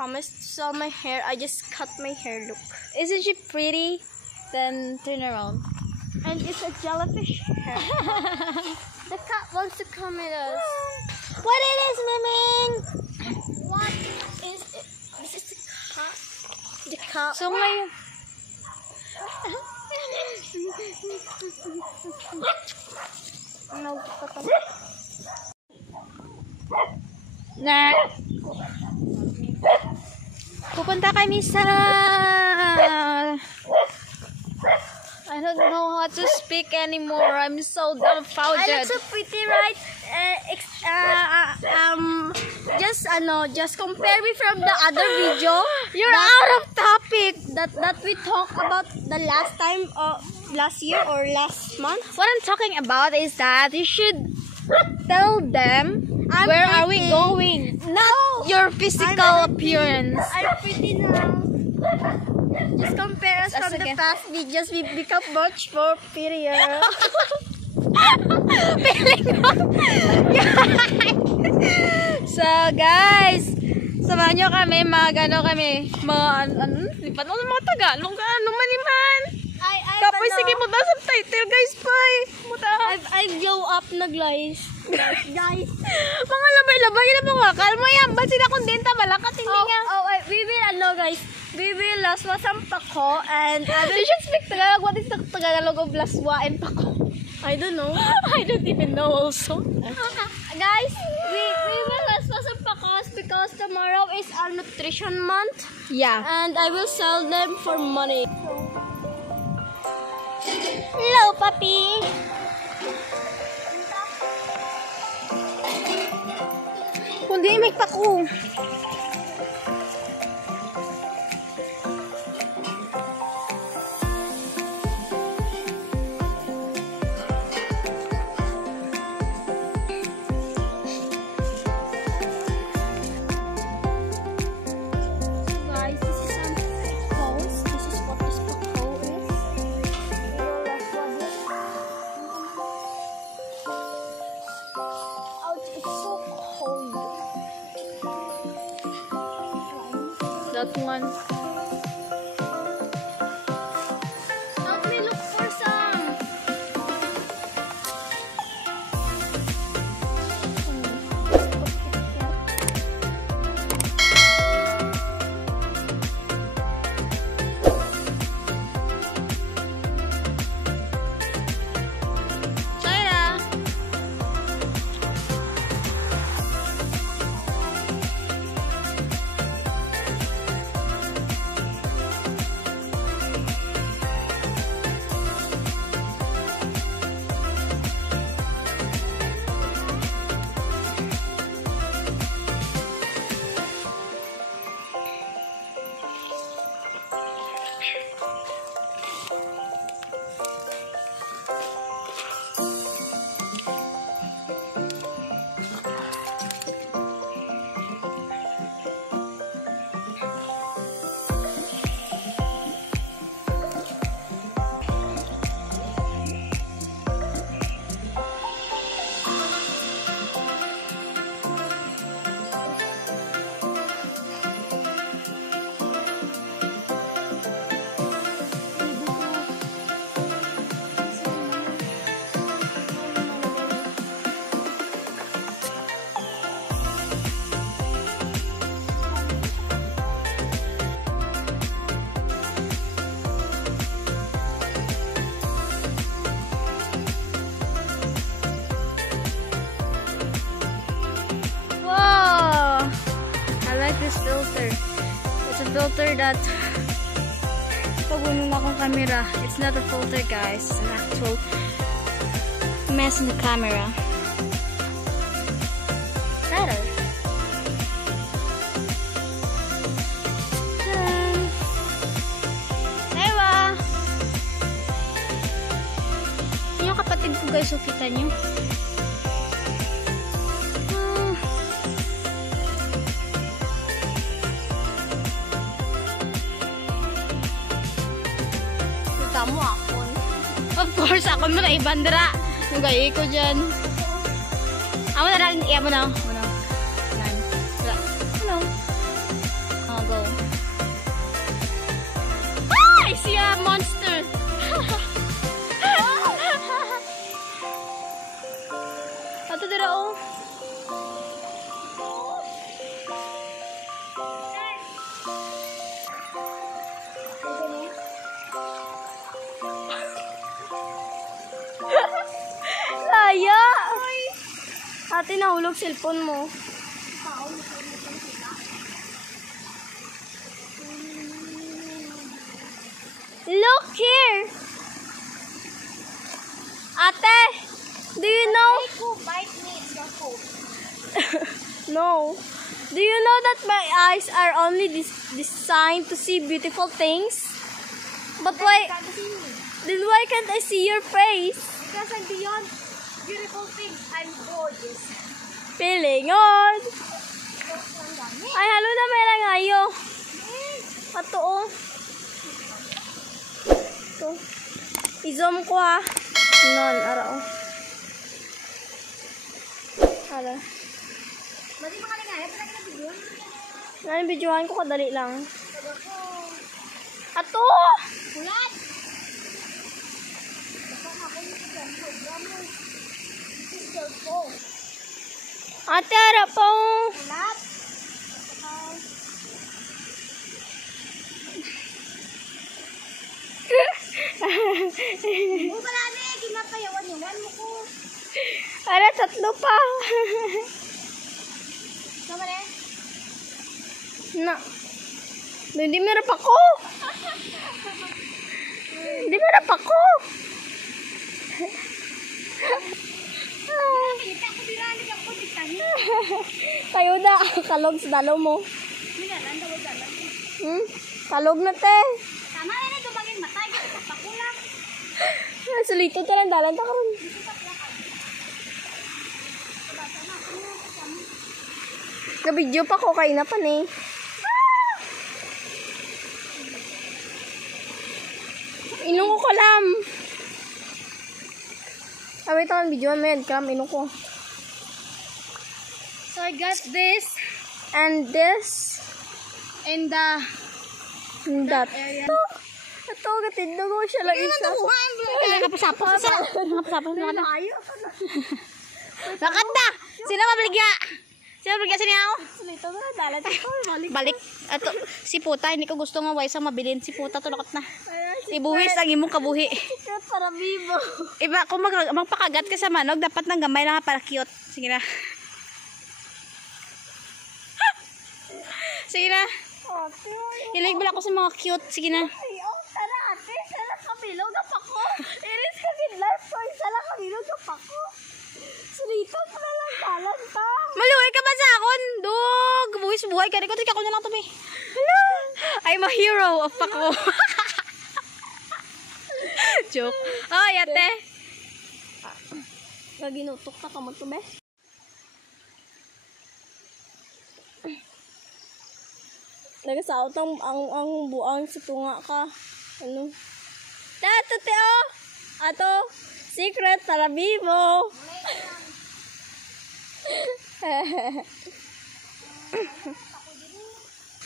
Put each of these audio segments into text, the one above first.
promised to sell my hair. I just cut my hair. Look. Isn't she pretty? Then turn around. And it's a jellyfish hair. The cat wants to come with us. What it is, Miming? What is it? This is the cat. The cat. So my... No, Na. Pupunta kami sa... I don't know how to speak anymore. I'm so dumbfounded. I look so pretty, right? Just compare me from the other video. You're out of topic. That we talked about the last time, last year or last month. What I'm talking about is that you should tell them where are we going. No, Your physical appearance. I'm pretty now. Just compare us from the again. past videos. We become much more prettier. So guys, samahan nyo kami, lipat mo ng mga Tagalog, maniman. Tapos sige mo na subtitle guys, bye. I blow up na guys. Guys. Mga labay-labay na mga kalma yan. Ba't sila kondenta malakat hindi nga? We will laswa sa pako and You should speak Tagalog. What is the Tagalog of laswa and pako? I don't know. I don't even know also. Guys, we will laswa sa pakos because tomorrow is our nutrition month. Yeah. And I will sell them for money. Hello, puppy. Kundi may pako. That one. Help me look for some. China. This filter. It's a filter that paguno na akong camera. It's not a filter guys. It's an actual mess in the camera. Better. Ewa! Yung kapatid ko guys, so kita nyo. Mo ako. Of course, ako mo na ibandra. Nagay ko dyan. Amo na rin, iya mo na. Ano? see a monster. Ato dira oh. Laya! Ate, nahulog cellphone mo. Look here! Ate! Do you know? Bite me, it's your fault. No. Do you know that my eyes are only designed to see beautiful things? But why? Then why can't I see your face? Because I'm beyond beautiful things. I'm gorgeous. Pilingon! Ay, halo na may langayo. Ato oh. Ito. I-zoom ko ha. Non, ara oh. Ara. Mali mga lingaya, palagi na video. Ngayon, videohan ko kadali lang. Ato! Ulat! Ate, ara pa oh. Ulat! Mo pala na eh, ginapayawan-yawan mo ko. Ara, tatlo pa. Sama na eh? Na. Hindi meron pa ko. Hindi meron pa ko. Kita ko dirali ka po, ditahin. Kayo na, kalog sa dalaw mo. Minalan, daw-dalan. Kalog na te. Tama na na, dumagin matay. Pakulak. Sulito ta lang dalan ta karon. Na-video pa ko kay na pa ni. Inong ko kalam. Sabi ito ang videoan med kalam inong ko. So I got this And this in the and that. area. Ito gatindog ko siya lang isa. Kapasapos sa kapasapos na na. Ayo. Nakanta. Sila mabaligya. Sila mabaligya sa niya. Sulito na dalan ta ko balik. Balik. Ato si Puta, hindi ko gusto nga waysa mabilin si Puta to lakat na. Ibuhis ang imong kabuhi. Secret para vivo. Iba kung magpakagat ka sa manog, dapat nang gamay lang para cute. Sige na. Sige na. Ate, Ilig bala ko sa mga cute. Sige na. ayaw. Tara ate, sala kabilog na pa ko. Iris ka kidlat ko, sala kabilog na pa ko. Sulito pa na lang dalan ta. Maluhay ka ba sa akon? Dog! Buwis buhay ka. Ikaw ko na lang to, be. Hello! I'm a hero of Paco. Joke. Ay, ate. Naginutok ta ka mo to, be. Nagasaot ang buang sa tunga ka. Ano? Dato te oh. Ato, secret para vivo.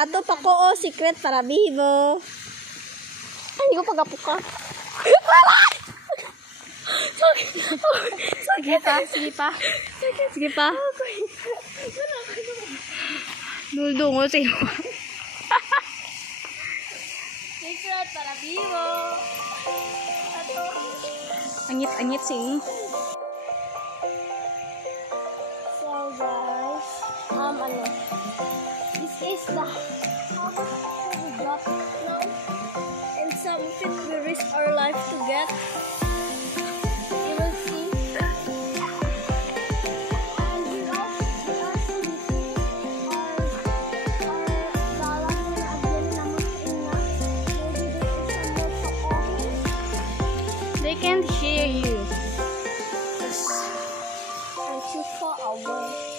Ato pa ko oh, secret para vivo. Ay, hindi ko pagapuka. Sige pa, sige pa. Sige pa. Duldungo sa'yo. Secret para vivo. Ato. Angit-angit sih. So guys, ano, this is the how much we got now, and some of it we risk our life to get. You will see. And without sleeping or dalang na again naman ina, maybe this is a more supporting. They can't hear you. I'm too far away.